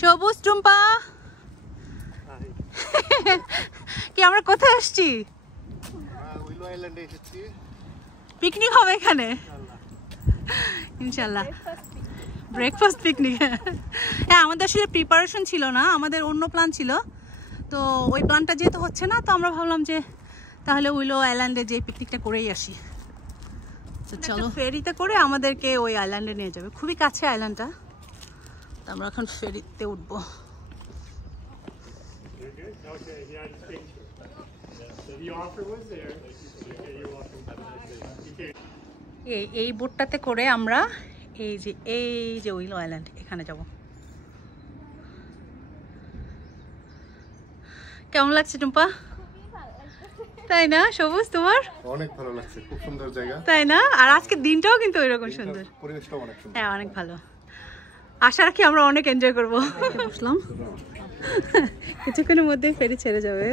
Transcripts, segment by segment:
সবুজ টুম্পা কি আমরা কোথায় আসছি? পিকনিক হবে এখানে ইনশাল্লাহ, ব্রেকফাস্ট পিকনিক। হ্যাঁ, আমাদের আসলে প্রিপারেশন ছিল না, আমাদের অন্য প্ল্যান ছিল। তো ওই প্ল্যানটা যেহেতু হচ্ছে না, তো আমরা ভাবলাম যে তাহলে উইলো আইল্যান্ডে যে পিকনিকটা করেই আসি। তো চলো, ফেরিতে করে আমাদেরকে ওই আইল্যান্ডে নিয়ে যাবে, খুবই কাছে আইল্যান্ডটা। তো আমরা এখন ফেরিতে উঠবো। এই বোটটাতে করে আমরা এই যে উইলো আইল্যান্ড এখানে যাব। কেমন লাগছে টুম্পা? তাই না সবুজ, তোমার? অনেক ভালো লাগছে, খুব সুন্দর জায়গা, তাই না? আর আজকে দিনটাও কিন্তু ওইরকম সুন্দর, পরিবেশটাও অনেক সুন্দর। হ্যাঁ, অনেক ভালো। আশা রাখি আমরা অনেক এনজয় করবো। বসলাম, কিছুক্ষণের মধ্যেই ফেরি ছেড়ে যাবে।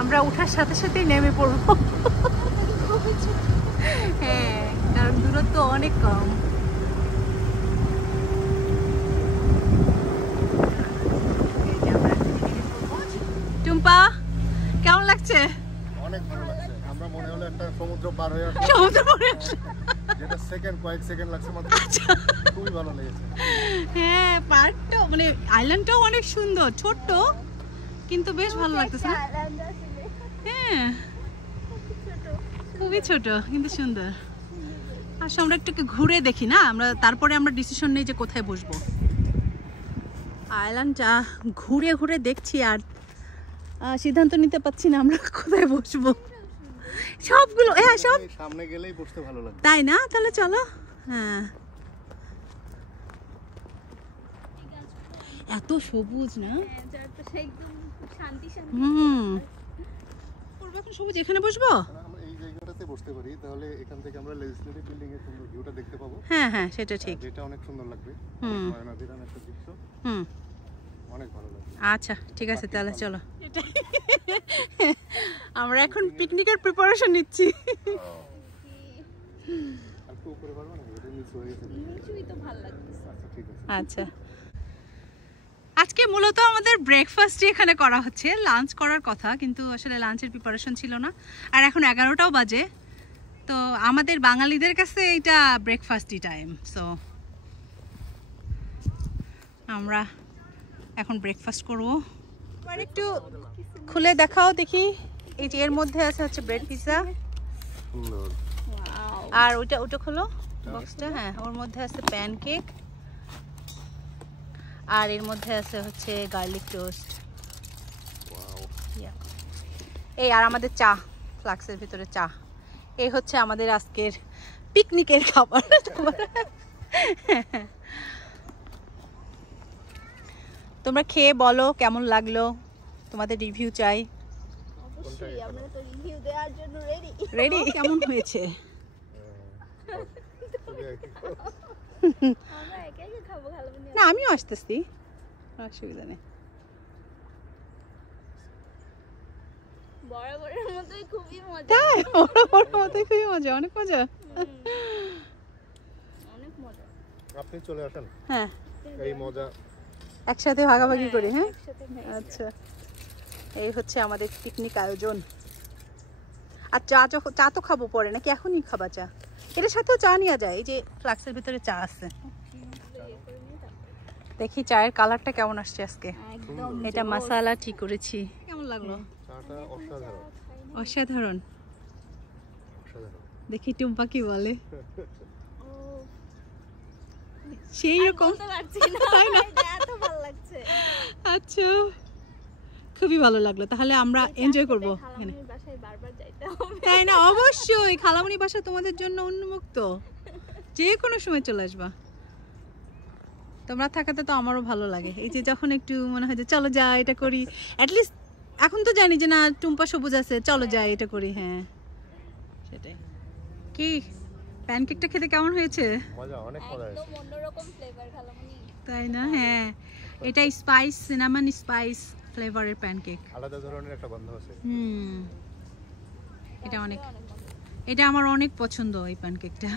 আমরা ওঠার সাথে সাথেই নেমে পড়বো। হ্যাঁ, কারণ দূরত্ব অনেক কম। টুম্পা কেমন লাগছে? অনেক ভালো লাগছে, আমরা মনে হলো একটা সমুদ্র পার হয়ে আসলাম। সমুদ্র পার হয়ে আসলাম, যেটা কয়েক সেকেন্ড লাগছে মাত্র। খুবই ভালো লেগেছে। হ্যাঁ, পার্কটা মানে আইল্যান্ডটাও অনেক সুন্দর, ছোট্ট কিন্তু বেশ ভালো লাগতেছে। হ্যাঁ, খুবই ছোট কিন্তু সুন্দর। আসলে আমরা একটু ঘুরে দেখি না, আমরা তারপরে আমরা ডিসিশন নেই যে কোথায় বসবো। আইল্যান্ডটা ঘুরে ঘুরে দেখছি আর সিদ্ধান্ত নিতে পারছি না আমরা কোথায় বসবো। সবগুলো হ্যাঁ, সব সামনে গেলেই বসতে ভালো লাগে, তাই না? তাহলে চলো। হ্যাঁ, এত সবুজ না? এখন সবুজ, এখানে বসবো। আমরা এই জায়গাটাতে বসতে পারি, তাহলে এখান থেকে আমরা লেজিসলেটিভ বিল্ডিং এর সুন্দর ভিউটা দেখতে পাবো। হ্যাঁ হ্যাঁ, সেটা ঠিক, এটা অনেক সুন্দর লাগবে। নয়নাভিরাম একটা দৃশ্য, অনেক ভালো লাগবে। আচ্ছা ঠিক আছে, তাহলে চলো। আমরা এখন পিকনিকের প্রিপারেশন নিচ্ছি। আচ্ছা, আজকে মূলত আমাদের ব্রেকফাস্টই এখানে করা হচ্ছে, লাঞ্চ করার কথা কিন্তু আসলে লাঞ্চের প্রিপারেশন ছিল না। আর এখন 11টাও বাজে, তো আমাদের বাঙালিদের কাছে এটা ব্রেকফাস্টই টাইম। সো আমরা এখন ব্রেকফাস্ট করবো। একটু খুলে দেখাও দেখি। এই যে এর মধ্যে আছে হচ্ছে ব্রেড পিৎজা, আর ওটা খোলো বক্সটা। হ্যাঁ, ওর মধ্যে আছে প্যানকেক, আর এর মধ্যে আছে হচ্ছে গার্লিক টোস্ট। এই আর আমাদের চা, ফ্লাক্সের ভিতরে চা। এই হচ্ছে আমাদের আজকের পিকনিকের খাবার। তোমরা খেয়ে বলো কেমন লাগলো, তোমাদের রিভিউ চাই। রেডি? কেমন হয়েছে? না, আমিও আসতেছি, অসুবিধা নেই। বরাবরের মতোই খুবই মজা, অনেক মজা। আপনি চলে আসেন, হ্যাঁ, এই মজা একসাথে ভাগাভাগি করি। হ্যাঁ, আচ্ছা, এই হচ্ছে আমাদের পিকনিক আয়োজন। আর চা তো খাবো পরে, নাকি এখনই খাবা চা? এটার সাথেও চা নেওয়া যায়, এই যে ফ্লাক্সের ভিতরে চা আছে। দেখি চায়ের কালারটা কেমন আসছে আজকে। এটা মশলা ঠিক করেছি। কেমন লাগলো? চাটা অসাধারণ, অসাধারণ। দেখি টুম্পা কি বলে। সেই রকম, তাই না? আচ্ছা, খুবই ভালো লাগলো। তাহলে আমরা এনজয় করবো, তাই না? অবশ্যই, খালামণি বাসা তোমাদের জন্য উন্মুক্ত, যে কোনো সময় চলে আসবা। তোমরা থাকাতে তো আমারও ভালো লাগে। এই যে যখন একটু মনে হয় যে চলো যাই এটা করি, অ্যাটলিস্ট এখন তো জানি যে না টুম্পা সবুজ আছে, চলো যাই এটা করি। হ্যাঁ সেটাই। কি প্যানকেকটা খেতে কেমন হয়েছে? মজা, অনেক মজা হয়েছে। একদম অন্যরকম ফ্লেভার খালামণি। তাই না? হ্যাঁ এটা স্পাইস, সিনামন স্পাইস ফ্লেভারের প্যানকেক। আলাদা ধরনের একটা গন্ধ আছে। এটা অনেক, এটা আমার অনেক পছন্দ এই প্যানকেকটা।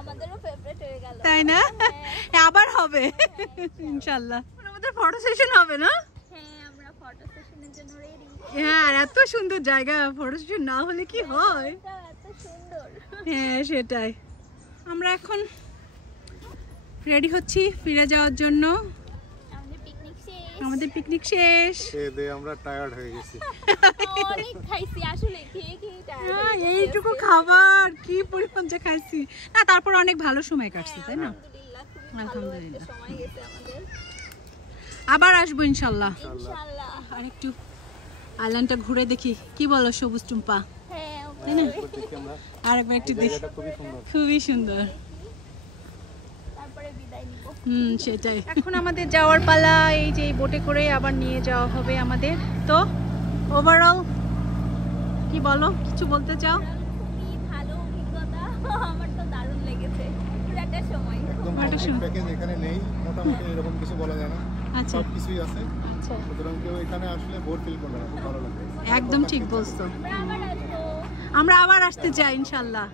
আমাদেরও ফেভারিট হয়ে গেল। তাই না? আবার হবে ইনশাআল্লাহ। আমাদের ফটো সেশন হবে না? হ্যাঁ আমরা ফটো সেশনের জন্য রেডি। হ্যাঁ আর এত সুন্দর জায়গা, ফটো সেশন না হলে কি হয়? এত সুন্দর। হ্যাঁ সেটাই। আমরা এখন রেডি হচ্ছি ফিরে যাওয়ার জন্য। আমাদের পিকনিক শেষ। খেয়ে আমরা টায়ার্ড হয়ে গেছি। অনেক খাইছি আসলে, খেয়ে খেয়ে টায়ার্ড। এইটুকু খাবার কি পরিমাণ যে খাইছি না, তারপর অনেক ভালো সময় কাটছে তাই না? আলহামদুলিল্লাহ খুব ভালো একটা সময় গেছে আমাদের। আবার আসবো ইনশাআল্লাহ। ইনশাআল্লাহ। আর একটু আইল্যান্ডটা ঘুরে দেখি, কি বলো সবুজ টুম্পা? হ্যাঁ তাই না? দেখি আমরা, আরেকবার একটু দেখি। এটা খুবই সুন্দর। খুবই সুন্দর। তারপরে বিদায় নিব। সেটাই। এখন আমাদের যাওয়ার পালা। এই যে বোটে করে আবার নিয়ে যাওয়া হবে আমাদের। তো ওভারঅল কি বলো, কিছু বলতে চাও? খুবই ভালো অভিজ্ঞতা, আমার তো দারুণ লেগেছে পুরোটা সময়। একদম একটা সময়। প্যাকেজ এখানে নেই, মোটামুটি এরকম কিছু বলা যায় না। আচ্ছা সব কিছুই আছে, আচ্ছা সুতরাং কেউ এখানে আসলে বোর ফিল করবে না, খুব ভালো লাগবে। একদম ঠিক বলছো। আমরা আবার আসবো। আমরা আবার আসতে চাই ইনশাআল্লাহ।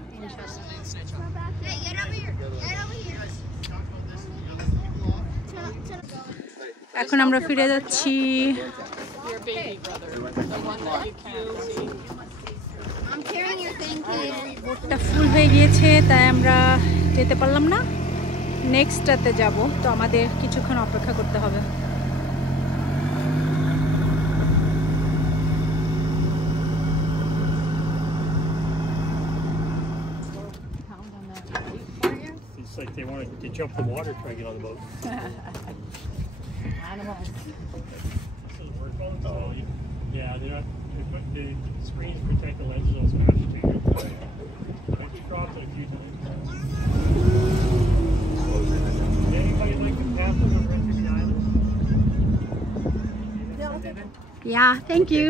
এখন আমরা ফিরে যাচ্ছি। বোটটা ফুল হয়ে গিয়েছে তাই আমরা যেতে পারলাম না, নেক্সটটাতে যাব। তো আমাদের কিছুক্ষণ অপেক্ষা করতে হবে। It's like they want to jump the water trying to get on the boat. Animals. Yeah, they're not. They put the screens protect the lenses on smash too. I've dropped it a few times. Anybody like the path of the Refugee Island? Yeah, thank you.